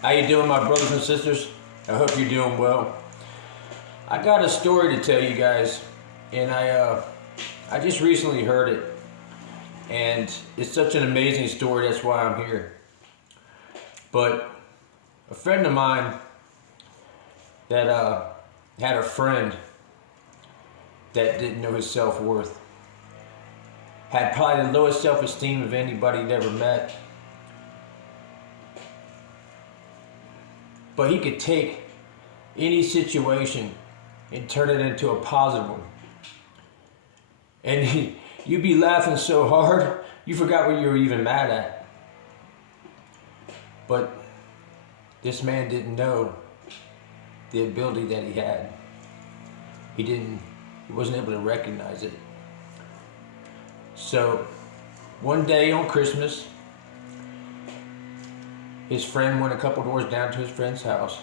How you doing, my brothers and sisters? I hope you're doing well. I got a story to tell you guys, and I just recently heard it, and it's such an amazing story. That's why I'm here. But a friend of mine that had a friend that didn't know his self-worth, had probably the lowest self-esteem of anybody he'd ever met. But he could take any situation and turn it into a positive one. And you'd be laughing so hard, you forgot what you were even mad at. But this man didn't know the ability that he had. He wasn't able to recognize it. So one day on Christmas, his friend went a couple doors down to his friend's house.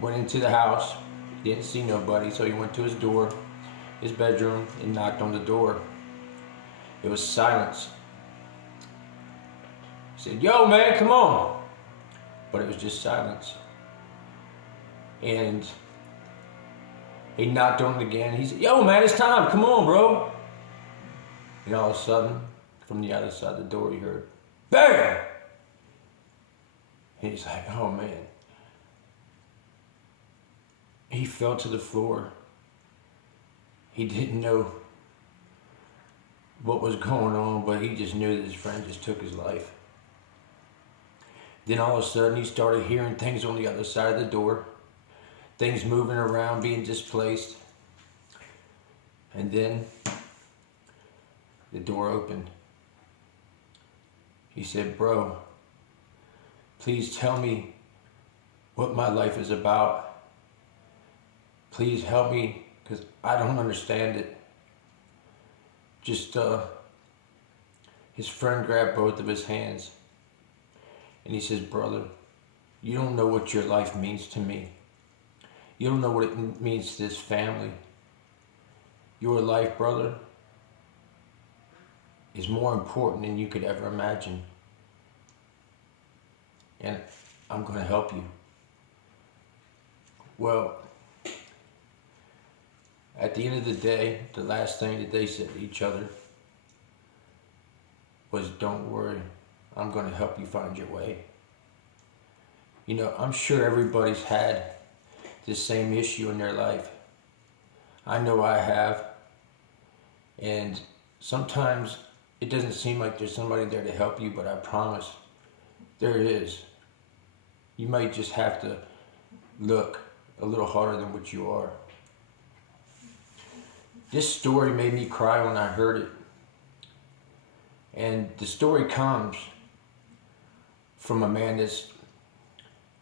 Went into the house, didn't see nobody, so he went to his door, his bedroom, and knocked on the door. It was silence. He said, "Yo, man, come on." But it was just silence. And he knocked on it again. He said, "Yo, man, it's time. Come on, bro." And all of a sudden, from the other side of the door, he heard, "Bam!" And he's like, "Oh, man." He fell to the floor. He didn't know what was going on, but he just knew that his friend just took his life. Then all of a sudden, he started hearing things on the other side of the door. Things moving around, being displaced. And then the door opened. He said, "Bro, please tell me what my life is about. Please help me, because I don't understand it." Just, his friend grabbed both of his hands. And he says, "Brother, you don't know what your life means to me. You don't know what it means to this family. Your life, brother, is more important than you could ever imagine. And I'm going to help you." Well, at the end of the day, the last thing that they said to each other was, "Don't worry, I'm going to help you find your way." You know, I'm sure everybody's had this same issue in their life. I know I have. And sometimes it doesn't seem like there's somebody there to help you, but I promise there is. You might just have to look a little harder than what you are. This story made me cry when I heard it. And the story comes from a man that's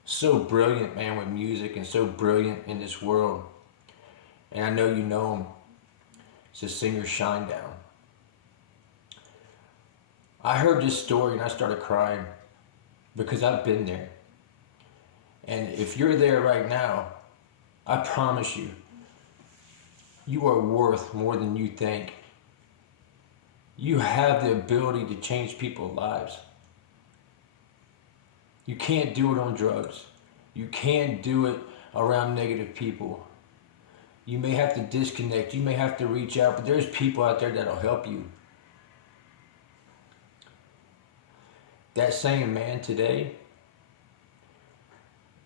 so brilliant, man, with music, and so brilliant in this world. And I know you know him. It's the singer Shinedown. I heard this story and I started crying because I've been there. And if you're there right now, I promise you, you are worth more than you think. You have the ability to change people's lives. You can't do it on drugs. You can't do it around negative people. You may have to disconnect. You may have to reach out, but there's people out there that'll help you. That same man today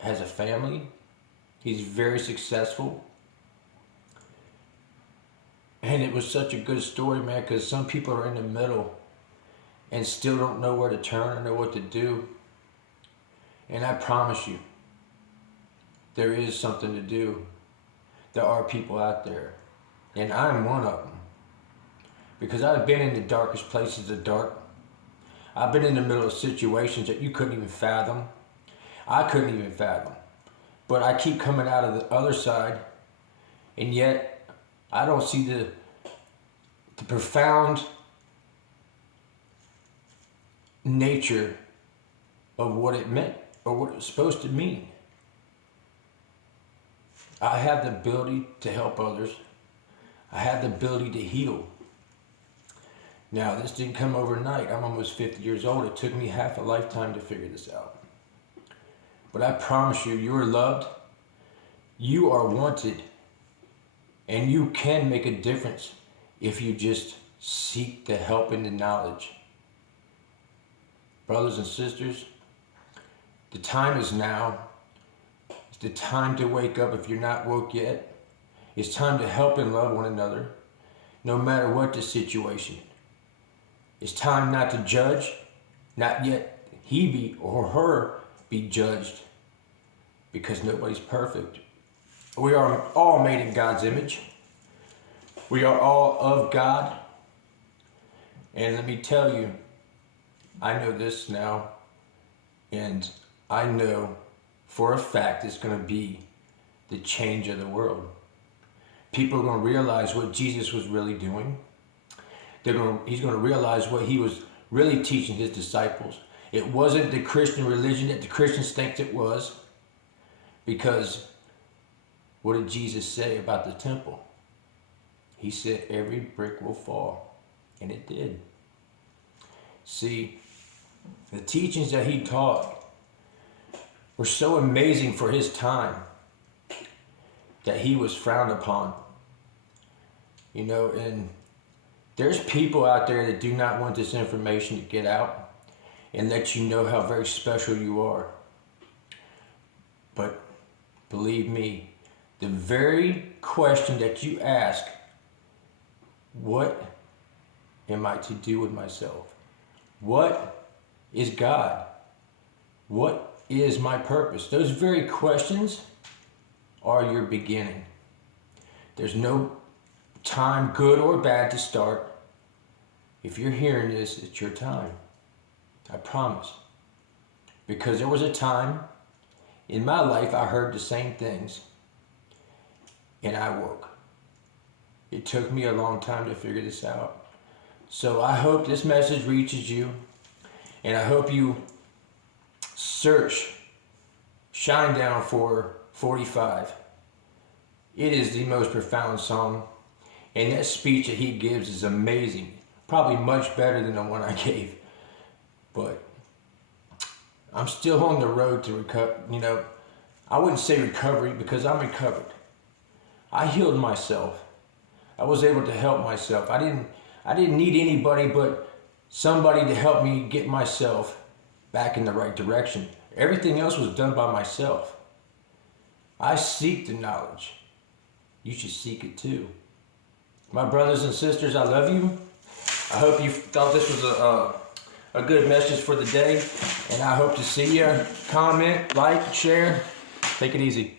has a family. He's very successful. And it was such a good story, man, because some people are in the middle and still don't know where to turn or know what to do. And I promise you, there is something to do. There are people out there. And I'm one of them. Because I've been in the darkest places of dark. I've been in the middle of situations that you couldn't even fathom. I couldn't even fathom. But I keep coming out of the other side. And yet, I don't see the profound nature of what it meant or what it was supposed to mean. I have the ability to help others. I have the ability to heal. Now, this didn't come overnight. I'm almost 50 years old. It took me half a lifetime to figure this out. But I promise you, you are loved, you are wanted, and you can make a difference if you just seek the help and the knowledge. Brothers and sisters, the time is now. It's the time to wake up if you're not woke yet. It's time to help and love one another, no matter what the situation. It's time not to judge, not yet he be or her be judged, because nobody's perfect. We are all made in God's image. We are all of God. And let me tell you, I know this now, and I know for a fact it's going to be the change of the world. People are going to realize what Jesus was really doing. He's going to realize what he was really teaching his disciples. It wasn't the Christian religion that the Christians think it was, because what did Jesus say about the temple? He said every brick will fall, and it did. See, the teachings that he taught were so amazing for his time that he was frowned upon. You know, and there's people out there that do not want this information to get out and let you know how very special you are. But believe me, the very question that you ask, what am I to do with myself? What is God? What is my purpose? Those very questions are your beginning. There's no time, good or bad, to start. If you're hearing this, it's your time. I promise. Because there was a time in my life I heard the same things, and I woke. It took me a long time to figure this out. So I hope this message reaches you, and I hope you search Shinedown for 45. It is the most profound song, and that speech that he gives is amazing. Probably much better than the one I gave. But I'm still on the road to recover. You know, I wouldn't say recovery, because I'm recovered. I healed myself. I was able to help myself. I didn't need anybody but somebody to help me get myself back in the right direction. Everything else was done by myself. I seek the knowledge. You should seek it too. My brothers and sisters, I love you. I hope you thought this was a good message for the day, and I hope to see you. Comment, like, share. Take it easy.